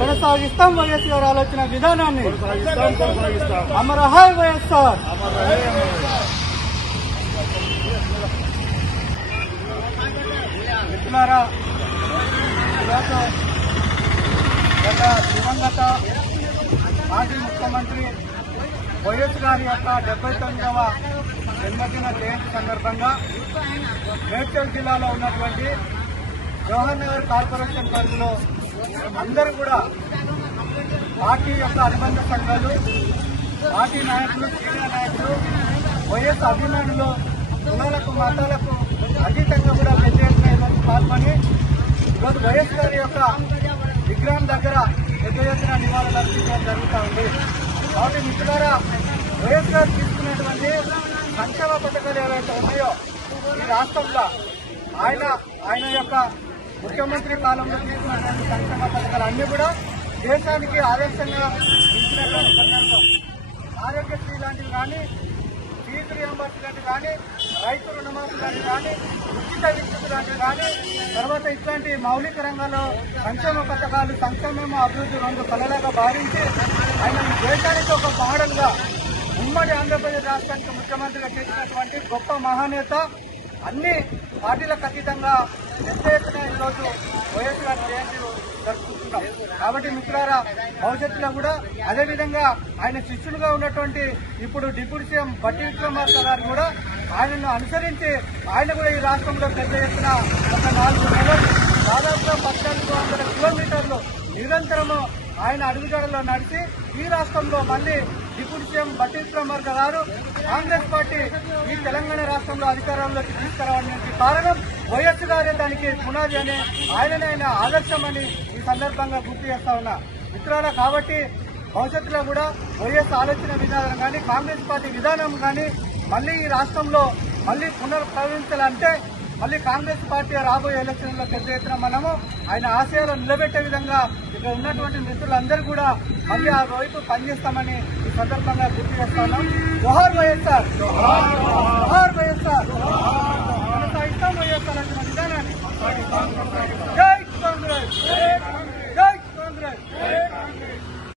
కొనసాగిస్తాం వైఎస్ గారి ఆలోచన విధానాన్ని. అమర హై వైఎస్ఆర్. మిత్రులారా, గత దివంగత మాజీ ముఖ్యమంత్రి వైఎస్ గారి యొక్క 79వ జన్మదిన జయంతి సందర్భంగా మేడ్చల్ జిల్లాలో ఉన్నటువంటి జవహర్ నగర్ కార్పొరేషన్ పరిధిలో అందరూ కూడా పార్టీ యొక్క అనుబంధ సంఘాలు, పార్టీ నాయకులు, సీనియర్ నాయకులు, వైఎస్ అభిమానులు, కులాలకు మతాలకు అతీతంగా కూడా పెద్ద ఎత్తున ఈరోజు పాల్గొని ఈరోజు వైఎస్ గారి యొక్క విగ్రహం దగ్గర పెద్ద ఎత్తున నివాళులు అర్పించడం జరుగుతూ ఉంది. కాబట్టి మిత్రులారా, వైఎస్ గారు తీసుకున్నటువంటి సంక్షేమ పథకాలు ఏవైతే ఉన్నాయో ఈ రాష్ట్రంలో ఆయన యొక్క ముఖ్యమంత్రి కాలంలో తీసుకున్నటువంటి సంక్షేమ పథకాలు అన్ని కూడా దేశానికి ఆదర్శంగా ఇచ్చినటువంటి సందర్భం. ఆరోగ్యశ్రీ లాంటివి కానీ, ఫీజు రియంబర్స్ లాంటివి కానీ, రైతు రుణమాఫీ లాంటివి కానీ, ఉచిత విద్యుత్ లాంటివి కానీ, తర్వాత ఇట్లాంటి మౌలిక రంగాల్లో సంక్షేమ పథకాలు, సంక్షేమం అభివృద్ధి రెండు కళలాగా భావించి ఆయన దేశానికి ఒక మోడల్గా ఉమ్మడి ఆంధ్రప్రదేశ్ రాష్ట్రానికి ముఖ్యమంత్రిగా చేసినటువంటి గొప్ప మహానేత. అన్ని పార్టీలకు అతీతంగా పెద్ద ఎత్తున ఈరోజు వైఎస్ గారి జయంతి జరుపుకుంటున్నాం. కాబట్టి మిత్రులారా, భవిష్యత్తులో కూడా అదేవిధంగా ఆయన శిష్యులుగా ఉన్నటువంటి ఇప్పుడు డిప్యూటీ సీఎం బట్టి విక్రమార్క గారు కూడా ఆయనను అనుసరించి ఆయన కూడా ఈ రాష్ట్రంలో పెద్ద ఎత్తున ఒక 4 నెలలు దాదాపుగా 1400 కిలోమీటర్లు నిరంతరము ఆయన అడుగుజాడలో నడిచి ఈ రాష్ట్రంలో మళ్లీ డిప్యూటీ సీఎం బట్టి విక్రమార్క గారు కాంగ్రెస్ పార్టీ ఈ తెలంగాణ రాష్ట్రంలో అధికారంలోకి తీసుకురావడానికి కారణం వైఎస్ గారే దానికి పునాది అని ఆయన ఆదర్శమని ఈ సందర్భంగా గుర్తు చేస్తా ఉన్నా మిత్రులారా. కాబట్టి భవిష్యత్తులో కూడా వైఎస్ ఆలోచన విధానం కానీ, కాంగ్రెస్ పార్టీ విధానం కానీ మళ్లీ ఈ రాష్ట్రంలో మళ్లీ పునఃప్రవేశించాలంటే మళ్లీ కాంగ్రెస్ పార్టీ రాబోయే ఎలక్షన్లో పెద్ద ఎత్తున మనము ఆయన ఆశయాలను నిలబెట్టే విధంగా ఇక్కడ ఉన్నటువంటి మిత్రులందరూ కూడా మళ్లీ ఆ వైపు పనిచేస్తామని ఈ సందర్భంగా గుర్తు చేస్తా ఉన్నాం. జోహార్ వైఎస్ఆర్.